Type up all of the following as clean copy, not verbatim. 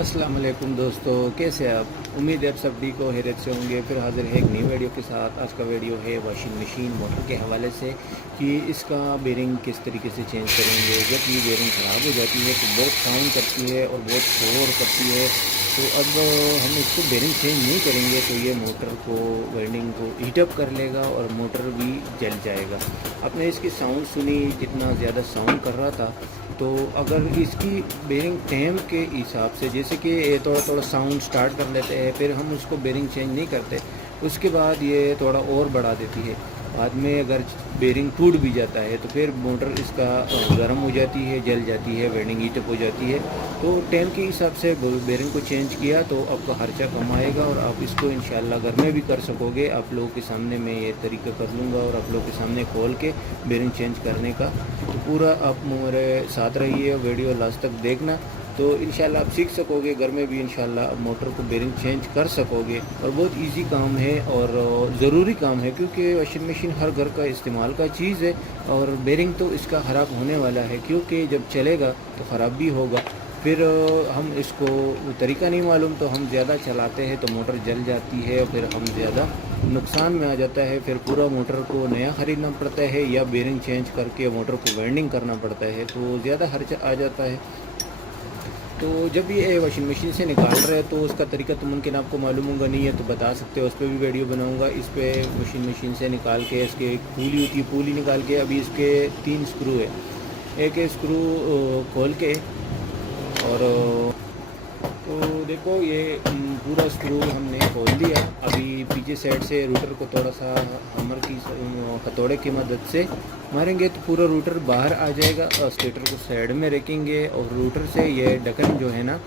अस्सलाम वालेकुम दोस्तों, कैसे आप? उम्मीद है आप सब ठीक हो, हैरियत से होंगे। फिर हाज़िर है एक नई वीडियो के साथ। आज का वीडियो है वॉशिंग मशीन मोटर के हवाले से कि इसका बेरिंग किस तरीके से चेंज करेंगे। जब ये बेरिंग ख़राब हो जाती है तो बहुत साउंड करती है और बहुत शोर करती है। तो अब हम इसको बेरिंग चेंज नहीं करेंगे तो ये मोटर को वेल्डिंग को हीटअप कर लेगा और मोटर भी जल जाएगा। आपने इसकी साउंड सुनी, कितना ज़्यादा साउंड कर रहा था। तो अगर इसकी बेरिंग टाइम के हिसाब से, जैसे कि थोड़ा थोड़ा साउंड स्टार्ट कर लेते हैं, फिर हम उसको बेरिंग चेंज नहीं करते, उसके बाद ये थोड़ा और बढ़ा देती है। बाद में अगर बेरिंग टूट भी जाता है तो फिर मोटर इसका गर्म हो जाती है, जल जाती है, वेल्डिंग हीटअप हो जाती है। तो टाइम के हिसाब से बेरिंग को चेंज किया तो आपका खर्चा कम आएगा और आप इसको इंशाल्लाह घर में भी कर सकोगे। आप लोगों के सामने मैं ये तरीका कर लूँगा और आप लोगों के सामने खोल के बेरिंग चेंज करने का। तो पूरा आप मेरे साथ रहिए, वीडियो लास्ट तक देखना, तो इंशाल्लाह आप सीख सकोगे। घर में भी इंशाल्लाह आप मोटर को बेरिंग चेंज कर सकोगे और बहुत इजी काम है और ज़रूरी काम है, क्योंकि वॉशिंग मशीन हर घर का इस्तेमाल का चीज़ है और बेरिंग तो इसका ख़राब होने वाला है, क्योंकि जब चलेगा तो ख़राब भी होगा। फिर हम इसको तरीका नहीं मालूम तो हम ज़्यादा चलाते हैं तो मोटर जल जाती है और फिर हम ज़्यादा नुकसान में आ जाता है। फिर पूरा मोटर को नया ख़रीदना पड़ता है या बेरिंग चेंज करके मोटर को वेल्डिंग करना पड़ता है, तो ज़्यादा खर्चा आ जाता है। तो जब भी ये वॉशिंग मशीन से निकाल रहे हैं तो उसका तरीका तो मुमकिन आपको मालूम होगा नहीं है, तो बता सकते हो, उस पर भी वीडियो बनाऊंगा। इस पर वॉशिंग मशीन से निकाल के इसके एक पुली होती है, पुली निकाल के अभी इसके 3 स्क्रू है। एक स्क्रू खोल के और तो देखो ये पूरा स्क्रू हमने खोल दिया। अभी पीछे साइड से रूटर को थोड़ा सा हमर की हथौड़े की मदद से मारेंगे तो पूरा रूटर बाहर आ जाएगा। और स्टेटर को साइड में रखेंगे और रूटर से ये ढक्कन जो है ना,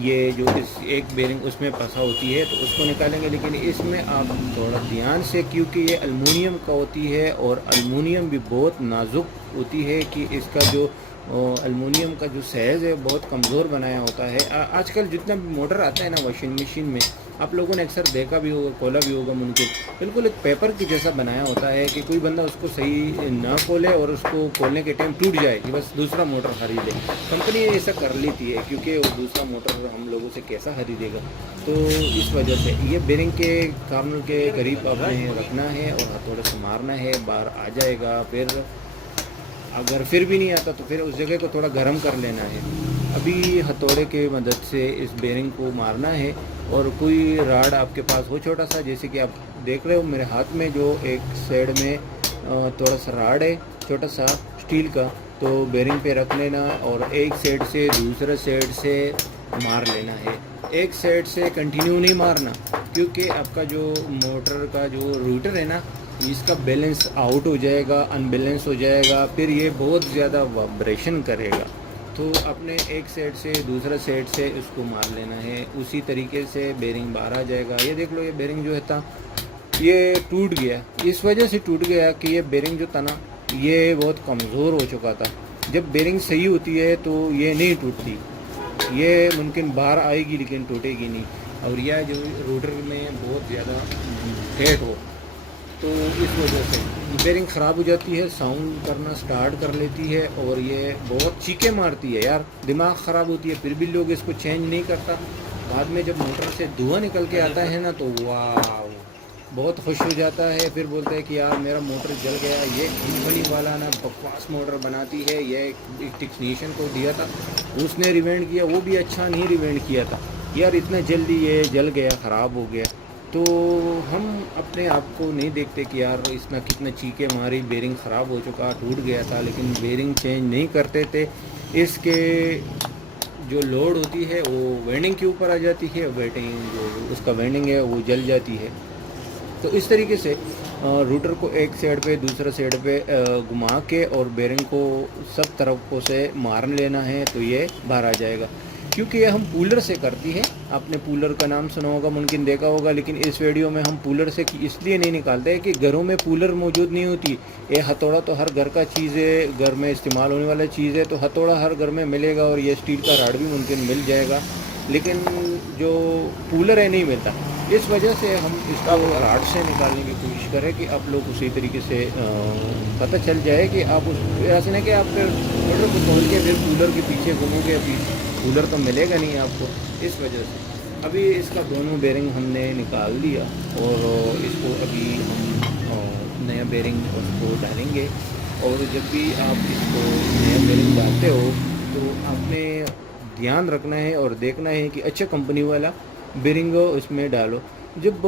ये जो इस एक बेरिंग उसमें फंसा होती है तो उसको निकालेंगे। लेकिन इसमें आप थोड़ा ध्यान से, क्योंकि ये अल्मुनियम का होती है और अल्मुनियम भी बहुत नाजुक होती है कि इसका जो अल्मुनियम का जो साइज़ है बहुत कमज़ोर बनाया होता है। आजकल जितना भी मोटर आता है ना वॉशिंग मशीन में, आप लोगों ने अक्सर देखा भी होगा, खोला भी होगा मुमकिन, बिल्कुल एक पेपर की जैसा बनाया होता है कि कोई बंदा उसको सही ना खोले और उसको खोलने के टाइम टूट जाए कि बस दूसरा मोटर खरीदे। कंपनी ऐसा कर लेती है क्योंकि वो दूसरा मोटर हम लोगों से कैसा खरीदेगा। तो इस वजह से ये बेरिंग के कानून के करीब आपने रखना है और हथौड़े से मारना है, बाहर आ जाएगा। फिर अगर फिर भी नहीं आता तो फिर उस जगह को थोड़ा गर्म कर लेना है। अभी हथौड़े की मदद से इस बेरिंग को मारना है। और कोई राड आपके पास हो छोटा सा, जैसे कि आप देख रहे हो मेरे हाथ में जो एक साइड में थोड़ा सा राड है छोटा सा स्टील का, तो बेरिंग पे रख लेना और एक साइड से दूसरे साइड से मार लेना है। एक साइड से कंटिन्यू नहीं मारना, क्योंकि आपका जो मोटर का जो रूटर है ना, इसका बैलेंस आउट हो जाएगा, अनबैलेंस हो जाएगा, फिर ये बहुत ज़्यादा वाइब्रेशन करेगा। तो अपने एक साइड से दूसरा साइड से इसको मार लेना है। उसी तरीके से बेरिंग बाहर आ जाएगा। ये देख लो, ये बेरिंग जो है था ये टूट गया। इस वजह से टूट गया कि ये बेरिंग जो था ना ये बहुत कमज़ोर हो चुका था। जब बेरिंग सही होती है तो ये नहीं टूटती, ये मुमकिन बाहर आएगी लेकिन टूटेगी नहीं। और यह जो रोटर में बहुत ज़्यादा फेट हो तो इस वजह से बेरिंग ख़राब हो जाती है, साउंड करना स्टार्ट कर लेती है और ये बहुत चीखें मारती है यार, दिमाग ख़राब होती है। फिर भी लोग इसको चेंज नहीं करता। बाद में जब मोटर से धुआं निकल के आता है ना तो वाह, बहुत खुश हो जाता है। फिर बोलता है कि यार मेरा मोटर जल गया। ये कंपनी वाला ना बकवास मोटर बनाती है। ये एक टेक्नीशियन को दिया था, उसने रिवेंड किया, वो भी अच्छा नहीं रिवेंड किया था यार, इतना जल्दी ये जल गया, ख़राब हो गया। तो हम अपने आप को नहीं देखते कि यार इसने कितना चीखे मारी, बेरिंग ख़राब हो चुका, टूट गया था, लेकिन बेरिंग चेंज नहीं करते थे। इसके जो लोड होती है वो वेंडिंग के ऊपर आ जाती है, वेटिंग जो उसका वेंडिंग है वो जल जाती है। तो इस तरीके से रूटर को एक साइड पे दूसरा साइड पे घुमा के और बेरिंग को सब तरफों से मार लेना है तो ये बाहर आ जाएगा। क्योंकि ये हम कूलर से करती है, आपने कूलर का नाम सुना होगा, मुमकिन देखा होगा, लेकिन इस वीडियो में हम कूलर से इसलिए नहीं निकालते कि घरों में कूलर मौजूद नहीं होती। ये हथौड़ा तो हर घर का चीज़ है, घर में इस्तेमाल होने वाला चीज़ है, तो हथौड़ा हर घर में मिलेगा और ये स्टील का राड भी मुमकिन मिल जाएगा, लेकिन जो कूलर है नहीं मिलता। इस वजह से हम इसका राड से निकालने की कोशिश करें कि आप लोग उसी तरीके से पता चल जाए कि आप उस ऐसा नहीं कि आप फिर मोटर को खोल के फिर कूलर के पीछे घूमोगे। अभी कूलर तो मिलेगा नहीं आपको, इस वजह से। अभी इसका दोनों बेरिंग हमने निकाल दिया और इसको अभी हम नया बेरिंग उसको डालेंगे। और जब भी आप इसको नया बेरिंग डालते हो तो आपने ध्यान रखना है और देखना है कि अच्छा कंपनी वाला बेरिंग उसमें डालो। जब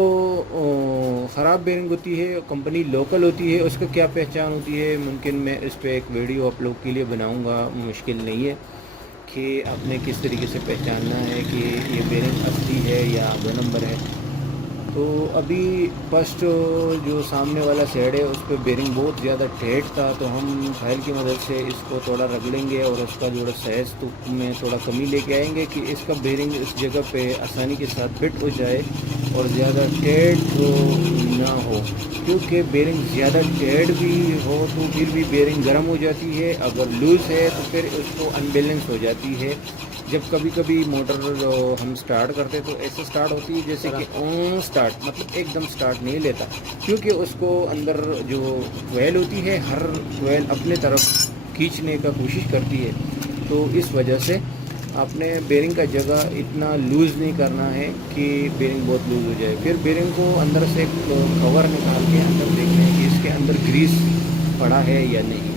ख़राब बेरिंग होती है, कंपनी लोकल होती है, उसको क्या पहचान होती है, मुमकिन मैं इस पर एक वीडियो आप लोग के लिए बनाऊंगा, मुश्किल नहीं है कि आपने किस तरीके से पहचानना है कि ये बेरिंग असली है या 2 नंबर है। तो अभी फर्स्ट जो सामने वाला साइड है उस पर बेरिंग बहुत ज़्यादा टाइट था, तो हम फाइल की मदद से इसको थोड़ा रगड़ेंगे और उसका जो साइज़ तो में थोड़ा कमी लेके आएंगे कि इसका बेरिंग इस जगह पे आसानी के साथ फिट हो जाए और ज़्यादा टाइट ना हो। क्योंकि बेरिंग ज़्यादा टाइट भी हो तो फिर भी बेरिंग गर्म हो जाती है, अगर लूज़ है तो फिर उसको अनबैलेंस हो जाती है। जब कभी कभी मोटर जो हम स्टार्ट करते तो ऐसे स्टार्ट होती है जैसे कि स्टार्ट, मतलब एकदम स्टार्ट नहीं लेता, क्योंकि उसको अंदर जो कोयल होती है हर कोयल अपने तरफ खींचने का कोशिश करती है। तो इस वजह से आपने बेरिंग का जगह इतना लूज़ नहीं करना है कि बेरिंग बहुत लूज़ हो जाए। फिर बेरिंग को अंदर से कवर निकाल के अंदर देखना है कि इसके अंदर ग्रीस पड़ा है या नहीं।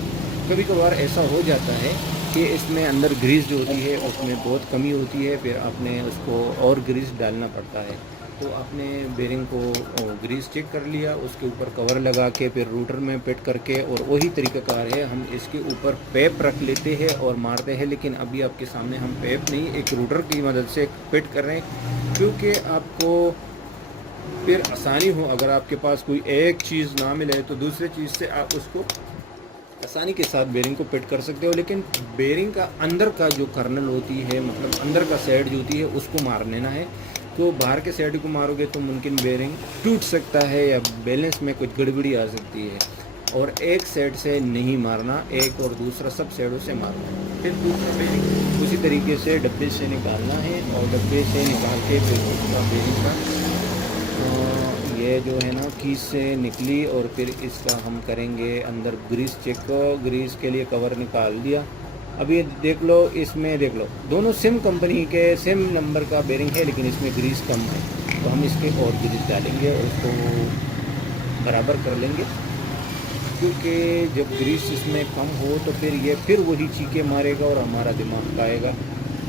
कभी कभार ऐसा हो जाता है कि इसमें अंदर ग्रीस जो होती है उसमें बहुत कमी होती है, फिर आपने उसको और ग्रीस डालना पड़ता है। तो आपने बेरिंग को ग्रीस चेक कर लिया, उसके ऊपर कवर लगा के फिर रूटर में फिट करके, और वही तरीक़ाकार है, हम इसके ऊपर पेप रख लेते हैं और मारते हैं। लेकिन अभी आपके सामने हम पेप नहीं, एक रूटर की मदद से फिट कर रहे हैं, क्योंकि आपको फिर आसानी हो। अगर आपके पास कोई एक चीज़ ना मिले तो दूसरे चीज़ से आप उसको आसानी के साथ बेरिंग को फिट कर सकते हो। लेकिन बेरिंग का अंदर का जो कर्नल होती है, मतलब अंदर का साइड जो होती है उसको मार लेना है। तो बाहर के साइड को मारोगे तो मुमकिन बेरिंग टूट सकता है या बैलेंस में कुछ गड़बड़ी आ सकती है। और एक साइड से नहीं मारना, एक और दूसरा सब साइडों से मारना है। फिर दूसरा बेरिंग उसी तरीके से डब्बे से निकालना है और डब्बे से निकाल के फिर दूसरा बेरिंग का ये जो है ना कीस से निकली, और फिर इसका हम करेंगे अंदर ग्रीस चेक। ग्रीस के लिए कवर निकाल दिया। अब ये देख लो, इसमें देख लो दोनों सेम कंपनी के सेम नंबर का बेरिंग है, लेकिन इसमें ग्रीस कम है। तो हम इसके और ग्रीस डालेंगे और उसको बराबर कर लेंगे, क्योंकि जब ग्रीस इसमें कम हो तो फिर ये फिर वही चीखे मारेगा और हमारा दिमाग खाएगा।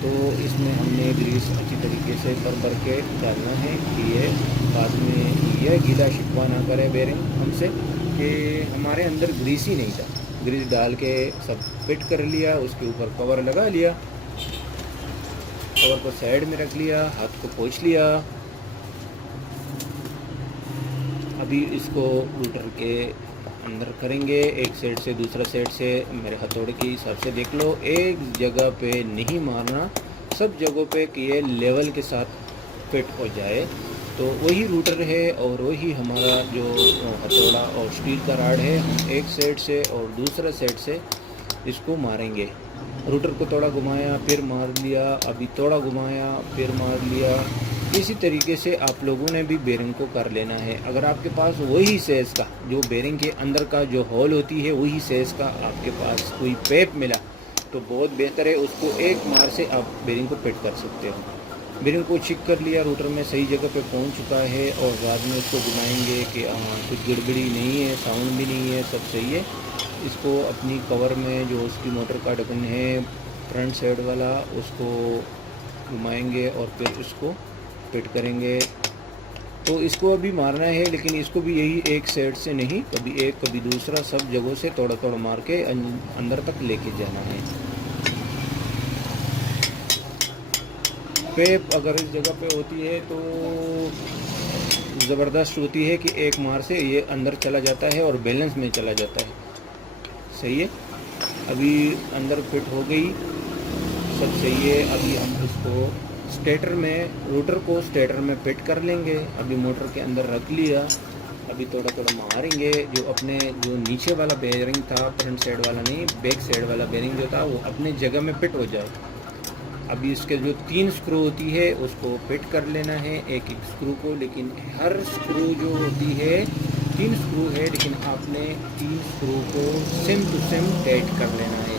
तो इसमें हमने ग्रीस अच्छी तरीके से भर के डालना है कि ये बाद में यह गीला शिकवा ना करे बेरिंग हमसे कि हमारे अंदर ग्रीस ही नहीं था। ग्रीस डाल के सब फिट कर लिया, उसके ऊपर कवर लगा लिया, कवर को साइड में रख लिया, हाथ को पोंछ लिया। अभी इसको रूटर के अंदर करेंगे, एक साइड से दूसरा साइड से मेरे हथौड़े के हिसाब से देख लो, एक जगह पे नहीं मारना, सब जगहों पे कि ये लेवल के साथ फिट हो जाए। तो वही रूटर है और वही हमारा जो हथौड़ा और स्टील का राड है, हम एक साइड से और दूसरा साइड से इसको मारेंगे। रूटर को थोड़ा घुमाया फिर मार लिया, अभी थोड़ा घुमाया फिर मार लिया। इसी तरीके से आप लोगों ने भी बेरिंग को कर लेना है। अगर आपके पास वही साइज़ का जो बेरिंग के अंदर का जो होल होती है वही साइज़ का आपके पास कोई पेप मिला तो बहुत बेहतर है, उसको एक मार से आप बेरिंग को फिट कर सकते हो। बेरिंग को चेक कर लिया, रूटर में सही जगह पे पहुंच चुका है, और बाद में उसको घुमाएंगे कि कुछ गड़बड़ी नहीं है, साउंड भी नहीं है, सब सही है। इसको अपनी कवर में जो उसकी मोटर का ढक्कन है फ्रंट साइड वाला, उसको घुमाएंगे और फिर उसको फिट करेंगे। तो इसको अभी मारना है, लेकिन इसको भी यही एक साइड से नहीं, कभी एक कभी दूसरा, सब जगहों से थोड़ा थोड़ा मार के अंदर तक लेके जाना है। पेप अगर इस जगह पे होती है तो ज़बरदस्त होती है कि एक मार से ये अंदर चला जाता है और बैलेंस में चला जाता है। सही है, अभी अंदर फिट हो गई, सब सही है। अभी हम इसको स्टेटर में, रूटर को स्टेटर में फिट कर लेंगे। अभी मोटर के अंदर रख लिया, अभी थोड़ा थोड़ा मारेंगे। जो अपने जो नीचे वाला बेयरिंग था, फ्रंट साइड वाला नहीं, बैक साइड वाला बेयरिंग जो था, वो अपने जगह में फिट हो जाए। अभी इसके जो 3 स्क्रू होती है उसको फिट कर लेना है, एक एक स्क्रू को। लेकिन हर स्क्रू जो होती है 3 स्क्रू है, लेकिन आपने 3 स्क्रू को सेम टू सेम टाइट कर लेना है।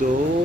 2،